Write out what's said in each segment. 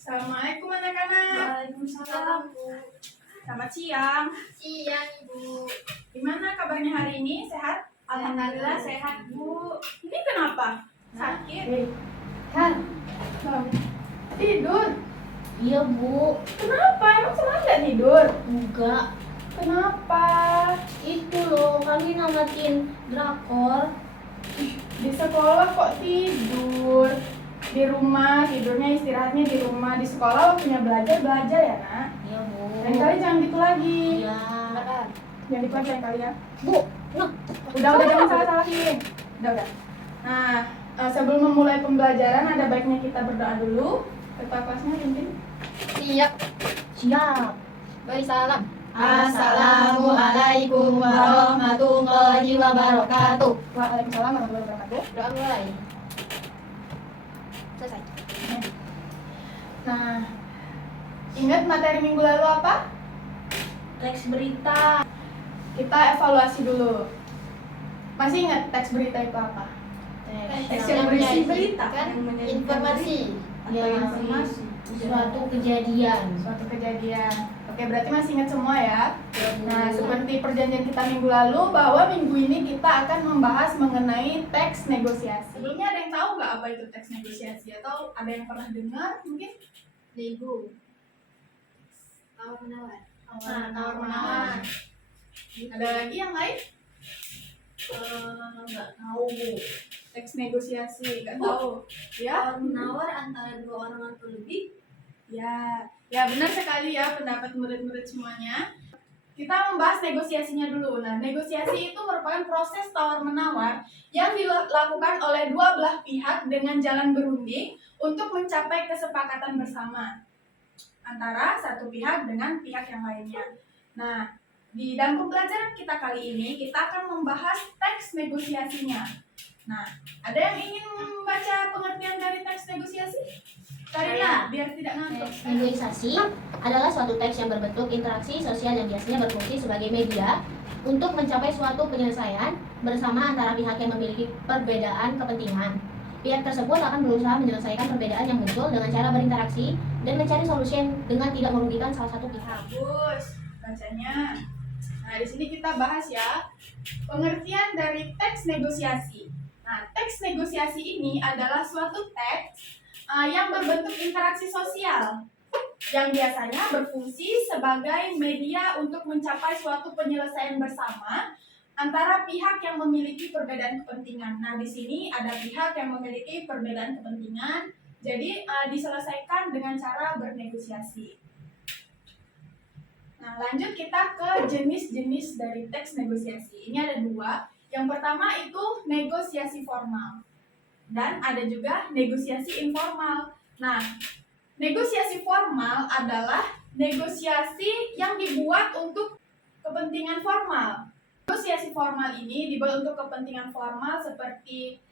Assalamualaikum anak-anak. Waalaikumsalam, Bu. Selamat siang. Siang, Ibu. Gimana kabarnya hari ini? Sehat? Alhamdulillah sehat, Bu. Ini kenapa? Sakit? Kan? Tidur? Iya, Bu. Kenapa? Emang semalam nggak tidur? Enggak. Kenapa? Itu loh, kami namatin drakor. Di sekolah kok tidur? Di rumah tidurnya, istirahatnya di rumah. Di sekolah waktunya belajar ya, Nak. Iya, Bu. Lain kali jangan gitu lagi. Iya. Jangan gitu lagi lain kali ya. Bu, nah. Udah jangan salah-salahin. Udah. Nah, sebelum memulai pembelajaran ada baiknya kita berdoa dulu. Ketua kelasnya Rintin. Siap. Siap. Beri salam. Assalamualaikum warahmatullahi wabarakatuh. Waalaikumsalam warahmatullahi wabarakatuh. Doa mulai. Selesai. Nah, ingat materi minggu lalu apa? Teks berita. Kita evaluasi dulu. Masih ingat teks berita itu apa? Teks yang berisi berita. Kan Yang menjadi informasi. Ya, informasi. Suatu kejadian. Suatu kejadian. Oke, berarti masih ingat semua ya? Ya, Bu. Nah, seperti perjanjian kita minggu lalu bahwa minggu ini kita akan membahas mengenai teks negosiasi. Sebelumnya ada yang tahu nggak apa itu teks negosiasi? Atau ada yang pernah dengar mungkin? Ibu. Tawar menawar. Nah, tawar-menawar. Ada lagi yang lain? Nggak tahu, Bu. Teks negosiasi, nggak Bu. tahu. Ya? Tawar menawar antara dua orang atau lebih. Ya benar sekali ya pendapat murid-murid semuanya. Kita membahas negosiasinya dulu. Nah, negosiasi itu merupakan proses tawar-menawar yang dilakukan oleh dua belah pihak dengan jalan berunding untuk mencapai kesepakatan bersama antara satu pihak dengan pihak yang lainnya. Nah, di dalam pembelajaran kita kali ini, kita akan membahas teks negosiasinya. Nah, ada yang ingin membaca pengertian dari teks negosiasi? Karina, biar tidak ngantuk. Teks negosiasi adalah suatu teks yang berbentuk interaksi sosial yang biasanya berfungsi sebagai media untuk mencapai suatu penyelesaian bersama antara pihak yang memiliki perbedaan kepentingan. Pihak tersebut akan berusaha menyelesaikan perbedaan yang muncul dengan cara berinteraksi dan mencari solusi dengan tidak merugikan salah satu pihak. Bagus bacanya. Nah, di sini kita bahas ya pengertian dari teks negosiasi. Nah, teks negosiasi ini adalah suatu teks yang berbentuk interaksi sosial yang biasanya berfungsi sebagai media untuk mencapai suatu penyelesaian bersama antara pihak yang memiliki perbedaan kepentingan. Nah, di sini ada pihak yang memiliki perbedaan kepentingan, jadi diselesaikan dengan cara bernegosiasi. Nah, lanjut kita ke jenis-jenis dari teks negosiasi. Ini ada dua. Yang pertama itu negosiasi formal. Dan ada juga negosiasi informal. Nah, negosiasi formal adalah negosiasi yang dibuat untuk kepentingan formal. Negosiasi formal ini dibuat untuk kepentingan formal seperti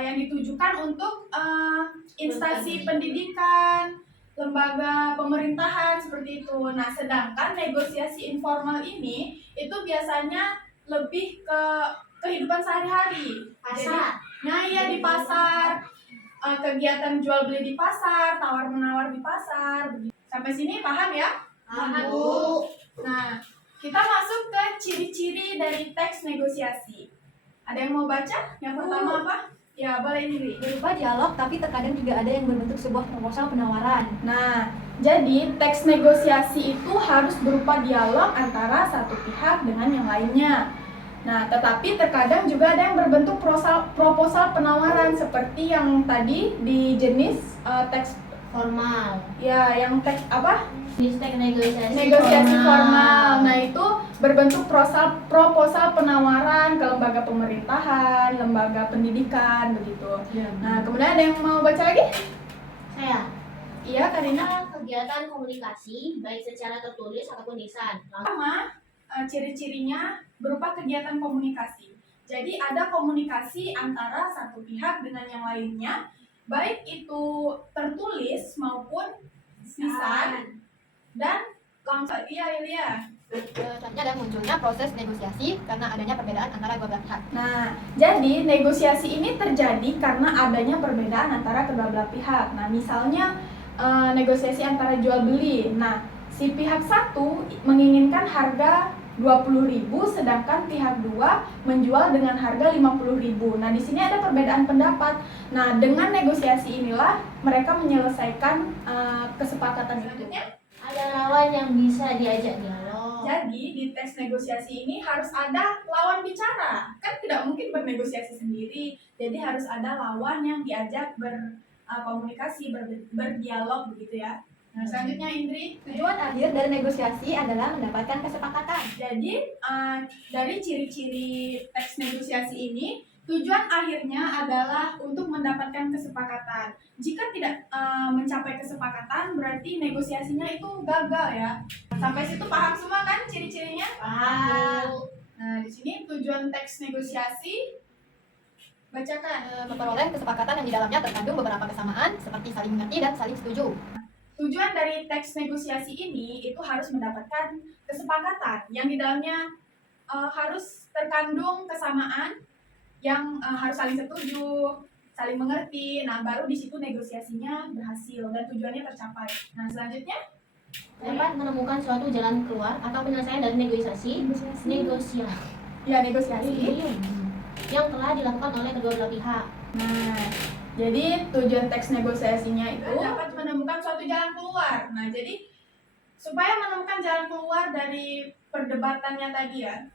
yang ditujukan untuk instansi pendidikan, lembaga pemerintahan seperti itu. Nah, sedangkan negosiasi informal ini itu biasanya lebih ke kehidupan sehari-hari. Pasar. Nah, iya di pasar, kegiatan jual beli di pasar, tawar menawar di pasar. Begitu. Sampai sini paham ya? Paham, Bu. Nah, kita masuk ke ciri-ciri dari teks negosiasi. Ada yang mau baca? Yang pertama apa? Ya, boleh ini. Berupa dialog, tapi terkadang juga ada yang berbentuk sebuah proposal penawaran. Nah, jadi teks negosiasi itu harus berupa dialog antara satu pihak dengan yang lainnya. Nah, tetapi terkadang juga ada yang berbentuk proposal penawaran seperti yang tadi di jenis teks Formal. ya, yang teks apa? Jenis teks negosiasi Formal. Nah, itu berbentuk proposal penawaran ke lembaga pemerintahan, lembaga pendidikan begitu. Nah, kemudian ada yang mau baca lagi? Saya. Iya, Karina. Kegiatan komunikasi baik secara tertulis ataupun lisan. Pertama, ciri-cirinya berupa kegiatan komunikasi. Jadi ada komunikasi antara satu pihak dengan yang lainnya, baik itu tertulis maupun lisan dan langsung. Iya. Contohnya ada munculnya proses negosiasi karena adanya perbedaan antara dua belah pihak. Nah, jadi negosiasi ini terjadi karena adanya perbedaan antara kedua belah pihak. Nah, misalnya negosiasi antara jual beli. Nah, si pihak satu menginginkan harga 20.000, sedangkan pihak dua menjual dengan harga 50.000. Nah, di sini ada perbedaan pendapat. Nah, dengan negosiasi inilah mereka menyelesaikan kesepakatan itu. Ada lawan yang bisa diajak dialog. Jadi di tes negosiasi ini harus ada lawan bicara. Kan tidak mungkin bernegosiasi sendiri. Jadi harus ada lawan yang diajak berkomunikasi, berdialog begitu ya. Nah, selanjutnya Indri. Tujuan akhir dari negosiasi adalah mendapatkan kesepakatan. Jadi dari ciri-ciri teks negosiasi ini, tujuan akhirnya adalah untuk mendapatkan kesepakatan. Jika tidak mencapai kesepakatan, berarti negosiasinya itu gagal ya. Sampai situ paham semua kan ciri-cirinya? Paham. Nah, di sini tujuan teks negosiasi, bacakan. Memperoleh kesepakatan yang di dalamnya terkandung beberapa kesamaan seperti saling mengerti dan saling setuju. Tujuan dari teks negosiasi ini itu harus mendapatkan kesepakatan yang di dalamnya harus terkandung kesamaan yang harus saling setuju, saling mengerti. Nah, baru di situ negosiasinya berhasil dan tujuannya tercapai. Nah, selanjutnya Dapat menemukan suatu jalan keluar atau penyelesaian dari negosiasi. ya negosiasi. Yang telah dilakukan oleh kedua belah pihak. Nah, jadi tujuan teks negosiasinya itu dapat menemukan suatu jalan keluar. Nah, jadi supaya menemukan jalan keluar dari perdebatannya tadi ya.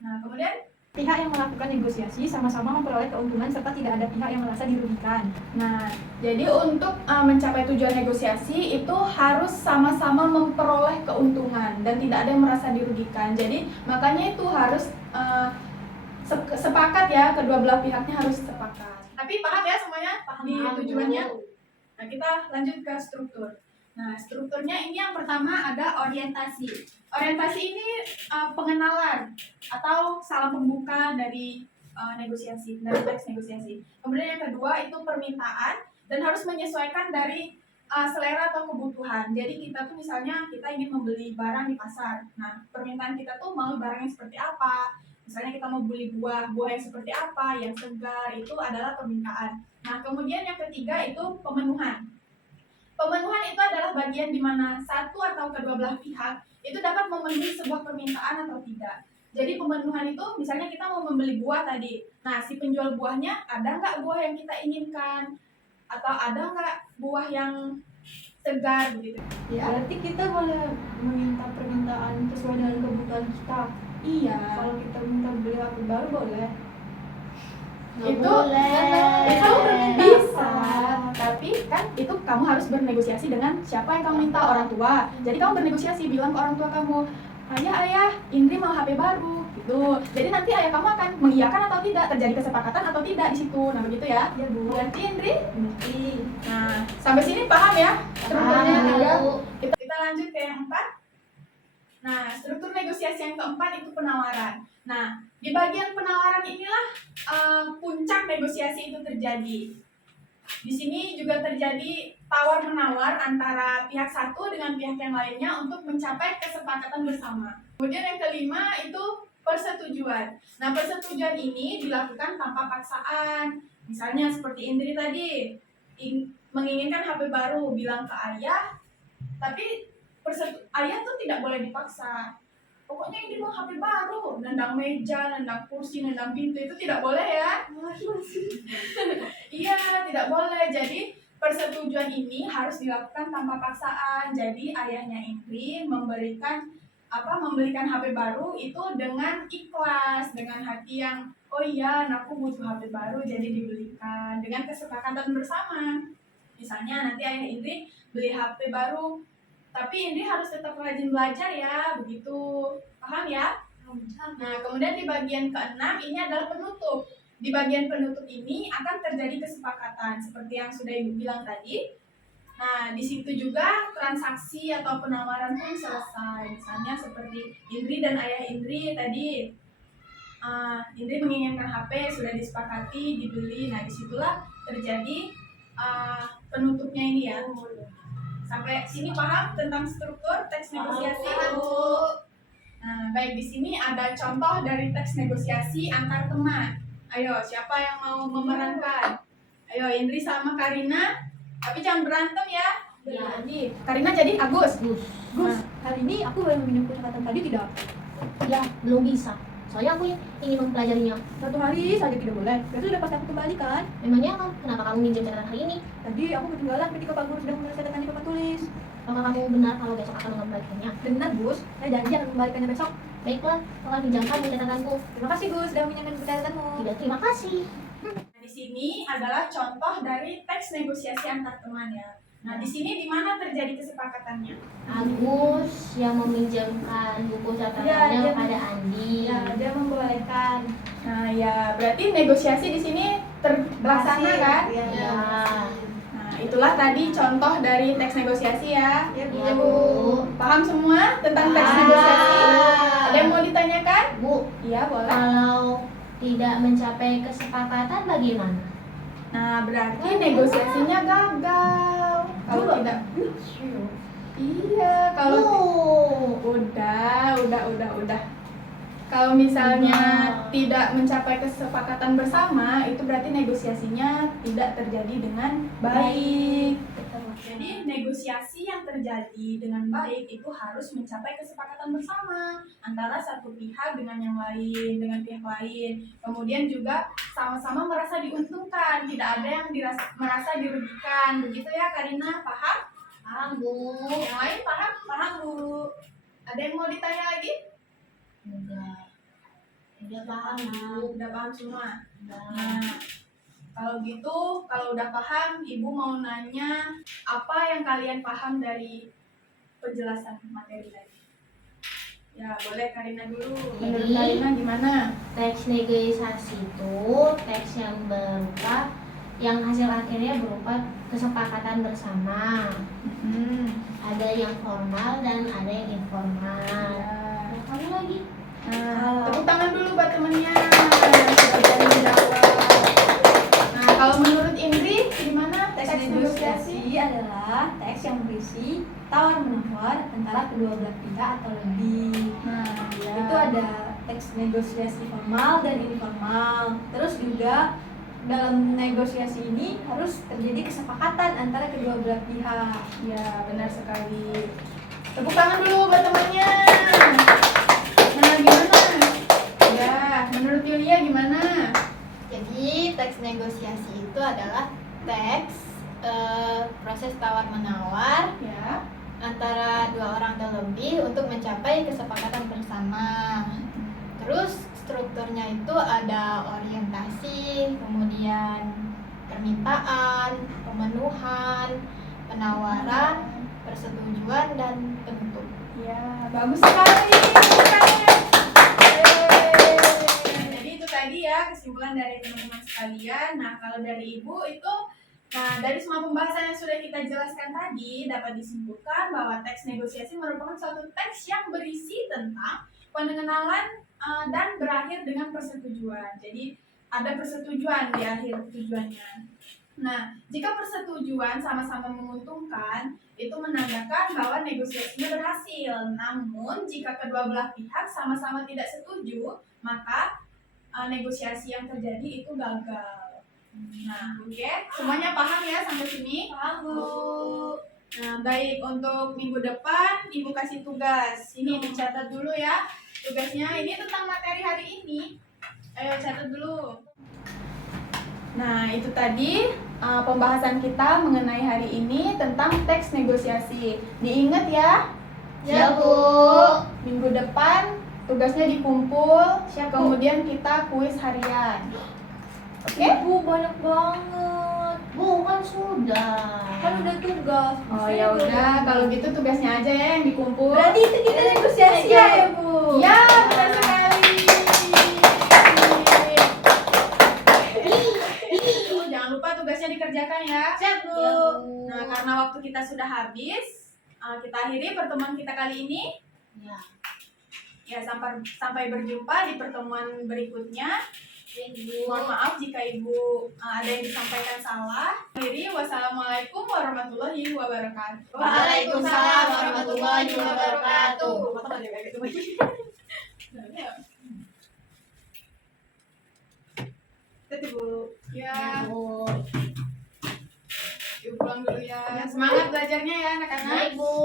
Nah, kemudian Pihak yang melakukan negosiasi sama-sama memperoleh keuntungan serta tidak ada pihak yang merasa dirugikan. Nah, jadi untuk mencapai tujuan negosiasi itu harus sama-sama memperoleh keuntungan dan tidak ada yang merasa dirugikan. Jadi makanya itu harus sepakat ya, kedua belah pihaknya harus sepakat. Tapi paham ya semuanya di tujuannya? Nah, kita lanjut ke struktur. Nah, strukturnya ini yang pertama ada orientasi. Orientasi ini pengenalan atau salam pembuka dari negosiasi, dari teks negosiasi. Kemudian yang kedua itu permintaan dan harus menyesuaikan dari selera atau kebutuhan. Jadi kita tuh misalnya kita ingin membeli barang di pasar. Nah, permintaan kita tuh mau barang yang seperti apa? Misalnya kita mau beli buah yang seperti apa, yang segar, itu adalah permintaan. Nah, kemudian yang ketiga itu pemenuhan. Pemenuhan itu adalah bagian di mana satu atau kedua belah pihak itu dapat memenuhi sebuah permintaan atau tidak. Jadi pemenuhan itu misalnya kita mau membeli buah tadi. Nah, si penjual buahnya ada nggak buah yang kita inginkan? Atau ada nggak buah yang segar begitu? Ya. Berarti kita boleh meminta permintaan sesuai dengan kebutuhan kita. Iya. Kalau kita minta beli HP baru boleh. Itu boleh. itu bisa, tapi kan itu kamu harus bernegosiasi dengan siapa yang kamu minta, orang tua. Jadi kamu bernegosiasi, bilang ke orang tua kamu, ayah, Indri mau HP baru gitu. Jadi nanti ayah kamu akan mengiyakan atau tidak, terjadi kesepakatan atau tidak di situ. Nah, begitu ya. Ya, Bu. Berarti Indri. Ngerti. Nah, sampai sini paham ya? Strukturnya Paham. ada. Kita lanjut ke yang 4. Nah, struktur negosiasi yang keempat itu penawaran. Nah, di bagian penawaran inilah puncak negosiasi itu terjadi. Di sini juga terjadi tawar-menawar antara pihak satu dengan pihak yang lainnya untuk mencapai kesepakatan bersama. Kemudian yang kelima itu persetujuan. Nah, persetujuan ini dilakukan tanpa paksaan. Misalnya seperti Indri tadi, menginginkan HP baru, bilang ke ayah, tapi ayah tuh tidak boleh dipaksa. Pokoknya ini mau HP baru, nendang meja, nendang kursi, nendang pintu, itu tidak boleh ya. Iya, tidak boleh. Jadi persetujuan ini harus dilakukan tanpa paksaan. Jadi ayahnya Indri memberikan HP baru itu dengan ikhlas, dengan hati yang oh iya, anakku butuh HP baru jadi dibelikan dengan kesepakatan bersama. Misalnya nanti ayah Indri beli HP baru, tapi Indri harus tetap rajin belajar ya, begitu. Paham ya? Nah, kemudian di bagian ke-6 ini adalah penutup. Di bagian penutup ini akan terjadi kesepakatan seperti yang sudah Ibu bilang tadi. Nah, di situ juga transaksi atau penawaran pun selesai. Misalnya seperti Indri dan ayah Indri tadi, Indri menginginkan HP, sudah disepakati, dibeli. Nah, disitulah terjadi penutupnya ini ya. Sampai sini paham tentang struktur teks negosiasi? Nah, baik, di sini ada contoh dari teks negosiasi antar teman. Ayo, siapa yang mau memerankan? Ayo, Indri sama Karina. Tapi jangan berantem ya. Ya. Jadi, Karina jadi Agus. Gus, hari ini aku boleh meminjam kosakata tadi tidak? Ya, belum bisa. Soalnya aku ingin mempelajarinya. Satu hari saja tidak boleh. Besok sudah pasti aku kembalikan. Memangnya kenapa kamu minjem catatan hari ini? Tadi aku ketinggalan ketika Pak Guru sedang menyelesaikan di papan tulis. Apakah kamu benar kalau besok akan mengembalikannya? Benar, Gus. Saya janji akan mengembalikannya besok. Baiklah, aku akan pinjamkan catatanku. Terima kasih, Gus, sudah meminjamkan catatanmu. Tidak, terima kasih. Di sini adalah contoh dari teks negosiasi antar teman ya. Nah, di sini di mana terjadi kesepakatannya? Agus yang meminjamkan buku catatannya Ya, kepada Andi. Ya, dia membolehkan. Nah, ya berarti negosiasi di sini terlaksana kan? Ya. Ya. Nah, itulah tadi contoh dari teks negosiasi ya. Ya, Bu. Ya, Bu. Paham semua tentang teks Paham. negosiasi? Ada yang mau ditanyakan? Bu, Iya, boleh. kalau tidak mencapai kesepakatan bagaimana? Nah, berarti negosiasinya gagal. Kalau Coba. tidak, iya, kalau udah. Kalau misalnya tidak mencapai kesepakatan bersama, itu berarti negosiasinya tidak terjadi dengan baik. Jadi negosiasi yang terjadi dengan baik itu harus mencapai kesepakatan bersama antara satu pihak dengan yang lain, dengan pihak lain. Kemudian juga sama-sama merasa diuntungkan, tidak ada yang merasa dirugikan. Begitu ya, Karina, paham? Paham, Bu. Yang lain paham? Paham, Bu. Ada yang mau ditanya lagi? Udah paham, Bu. Udah paham semua? Udah. Nah, kalau gitu, kalau udah paham, Ibu mau nanya apa yang kalian paham dari penjelasan materi tadi? Ya, boleh Karina dulu. Menurut Jadi- Karina gimana? Teks negosiasi itu teks yang berupa yang hasil akhirnya berupa kesepakatan bersama. Ada yang formal dan ada yang informal. Ya. Kamu lagi? Nah, tepuk tangan dulu buat temennya. Sudah berani menjawab. Nah, kalau menurut Indri, gimana Teks negosiasi adalah teks yang berisi tawar-menawar antara kedua belah pihak atau lebih. Nah, ya. Itu ada teks negosiasi formal dan informal. Terus juga dalam negosiasi ini harus terjadi kesepakatan antara kedua belah pihak. Ya, benar sekali. Tepuk tangan dulu buat temannya. Nah, gimana? Ya, menurut Yulia gimana? Jadi teks negosiasi itu adalah teks proses tawar-menawar Ya. antara dua orang atau lebih untuk mencapai kesepakatan bersama. Terus strukturnya itu ada orientasi, kemudian permintaan, pemenuhan, penawaran, persetujuan, dan penutup. Ya, bagus sekali. Jadi itu tadi ya kesimpulan dari teman-teman sekalian. Nah, kalau dari Ibu itu, nah dari semua pembahasan yang sudah kita jelaskan tadi dapat disimpulkan bahwa teks negosiasi merupakan suatu teks yang berisi tentang pengenalan dan berakhir dengan persetujuan. Jadi ada persetujuan di akhir tujuannya. Nah, jika persetujuan sama-sama menguntungkan, itu menandakan bahwa negosiasinya berhasil. Namun, jika kedua belah pihak sama-sama tidak setuju, maka negosiasi yang terjadi itu gagal. Nah, oke, semuanya paham ya sampai sini? Paham, Bu. Nah, baik, untuk minggu depan Ibu kasih tugas. Ini dicatat dulu ya. Tugasnya ini tentang materi hari ini. Ayo catat dulu. Nah, itu tadi pembahasan kita mengenai hari ini tentang teks negosiasi. Diingat ya. Ya, Bu. Minggu depan tugasnya dikumpul, Siap, Bu. kemudian kita kuis harian. Oke? Bu, banyak banget. Bukan sudah. Kan udah tugas. Oh ya udah, kalau gitu tugasnya aja ya yang dikumpul. Berarti itu kita negosiasi ya, Bu. Ya, benar sekali. Jangan lupa tugasnya dikerjakan ya. Siap, Bu. Ya, Bu. Nah, karena waktu kita sudah habis, kita akhiri pertemuan kita kali ini. Ya. Ya, sampai berjumpa di pertemuan berikutnya. Mohon maaf jika Ibu ada yang disampaikan salah. Akhiri, wassalamualaikum warahmatullahi wabarakatuh. Waalaikumsalam warahmatullahi wabarakatuh. Bu. Ya, Bu. Ibu pulang pulang dulu ya. Semangat belajarnya ya anak-anak. Baik, Bu.